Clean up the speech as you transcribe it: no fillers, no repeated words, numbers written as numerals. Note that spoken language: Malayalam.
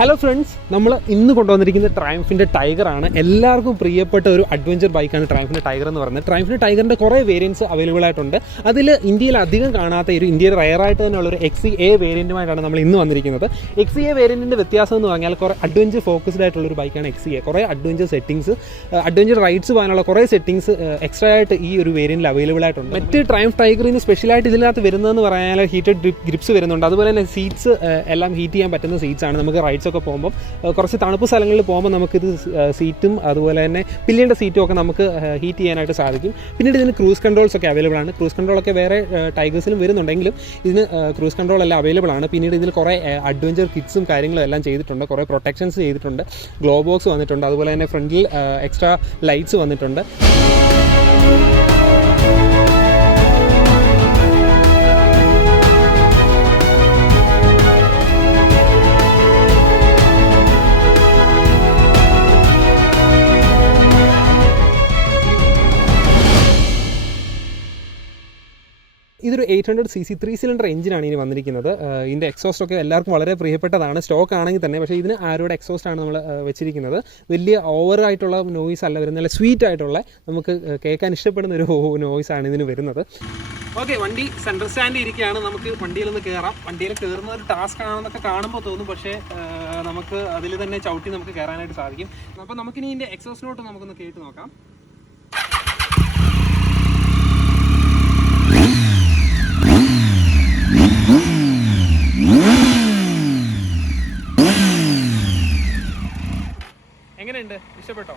Hello friends, നമ്മൾ ഇന്ന് കൊണ്ടുവന്നിരിക്കുന്നത് ട്രയംഫിന്റെ ടൈഗർ ആണ്. എല്ലാവർക്കും പ്രിയപ്പെട്ട ഒരു അഡ്വഞ്ചർ ബൈക്കാണ് ട്രയംഫിന്റെ ടൈഗർ എന്ന് പറയുന്നത്. ട്രയംഫിന്റെ ടൈഗറിന്റെ കുറേ വേരിയൻറ്റ്സ് അവൈലബിൾ ആയിട്ടുണ്ട്. അതിൽ ഇന്ത്യയിൽ അധികം കാണാത്ത ഒരു ഇന്ത്യയിൽ റയർ ആയിട്ട് തന്നെയുള്ള ഒരു XE വേരിയന്റുമായിട്ടാണ് നമ്മൾ ഇന്ന് വന്നിരിക്കുന്നത്. XE വേരിയന്റിന്റെ വ്യത്യാസം എന്ന് പറഞ്ഞാൽ കുറേ അഡ്വഞ്ചർ ഫോക്കസ്ഡ് ആയിട്ടുള്ള ഒരു ബൈക്കാണ് XE. കുറേ അഡ്വഞ്ചർ സെറ്റിംഗ്സ്, അഡ്വഞ്ചർ റൈഡ്സ് പോകാനുള്ള കുറേ സെറ്റിംഗ്സ് എക്സ്ട്രാ ആയിട്ട് ഈ ഒരു വേരിയന്റിൽ അവൈലബിൾ ആയിട്ടുണ്ട്. മറ്റ് ട്രയംഫ് ടൈഗറിന് സ്പെഷ്യലായിട്ട് ഇതിനകത്ത് വരുന്നതെന്ന് പറഞ്ഞാൽ ഹീറ്റഡ് ഗ്രിപ്സ് വരുന്നുണ്ട്. അതുപോലെ തന്നെ സീറ്റ്സ് എല്ലാം ഹീറ്റ് ചെയ്യാൻ പറ്റുന്ന സീറ്റ്സ് ആണ്. നമുക്ക് റൈഡ്സ് ഒക്കെ പോകുമ്പോൾ കുറച്ച് തണുപ്പ് സ്ഥലങ്ങളിൽ പോകുമ്പോൾ നമുക്കിത് സീറ്റും അതുപോലെ തന്നെ പില്ലിൻ്റെ സീറ്റും ഒക്കെ നമുക്ക് ഹീറ്റ് ചെയ്യാനായിട്ട് സാധിക്കും. പിന്നീട് ഇതിന് ക്രൂസ് കൺട്രോൾസ് ഒക്കെ അവൈലബിൾ ആണ്. ക്രൂസ് കൺട്രോളൊക്കെ വേറെ ടൈഗേഴ്സിലും വരുന്നുണ്ടെങ്കിലും ഇതിന് ക്രൂസ് കൺട്രോൾ എല്ലാം അവൈലബിൾ ആണ്. പിന്നീട് ഇതിൽ കുറേ അഡ്വഞ്ചർ കിറ്റ്സും കാര്യങ്ങളും എല്ലാം ചെയ്തിട്ടുണ്ട്. കുറേ പ്രൊട്ടക്ഷൻസ് ചെയ്തിട്ടുണ്ട്. ഗ്ലോ ബോക്സ് വന്നിട്ടുണ്ട്. അതുപോലെ തന്നെ ഫ്രണ്ടിൽ എക്സ്ട്രാ ലൈറ്റ്സ് വന്നിട്ടുണ്ട്. ഇതൊരു 800cc 3 സിലിണ്ടർ എഞ്ചിനാണ് ഇനി വന്നിരിക്കുന്നത്. ഇതിൻ്റെ എക്സോസ്റ്റ് ഒക്കെ എല്ലാവർക്കും വളരെ പ്രിയപ്പെട്ടതാണ്. സ്റ്റോക്ക് ആണെങ്കിൽ തന്നെ, പക്ഷേ ഇതിന് ആരോടെ എക്സോസ്റ്റ് ആണ് നമ്മൾ വെച്ചിരിക്കുന്നത്. വലിയ ഓവറായിട്ടുള്ള നോയ്സ് അല്ല വരുന്നത്, നല്ല സ്വീറ്റ് ആയിട്ടുള്ള നമുക്ക് കേൾക്കാൻ ഇഷ്ടപ്പെടുന്ന ഒരു നോയ്സ് ആണ് ഇതിന് വരുന്നത്. ഓക്കെ, വണ്ടി സെൻട്രൽ സ്റ്റാൻഡിൽ ഇരിക്കുകയാണ്. നമുക്ക് വണ്ടിയിൽ നിന്ന് കയറാം. വണ്ടിയിൽ കയറുന്ന ഒരു ടാസ്ക് ആണെന്നൊക്കെ കാണുമ്പോൾ തോന്നും, പക്ഷേ നമുക്ക് അതിൽ തന്നെ ചവിട്ടി നമുക്ക് കയറാനായിട്ട് സാധിക്കും. അപ്പോൾ നമുക്കിനി ഇതിൻ്റെ എക്സോസ്റ്റ് നോട്ട് നമുക്കൊന്ന് കേട്ട് നോക്കാം. എങ്ങനെയുണ്ട്? ഇഷ്ടപ്പെട്ടോ?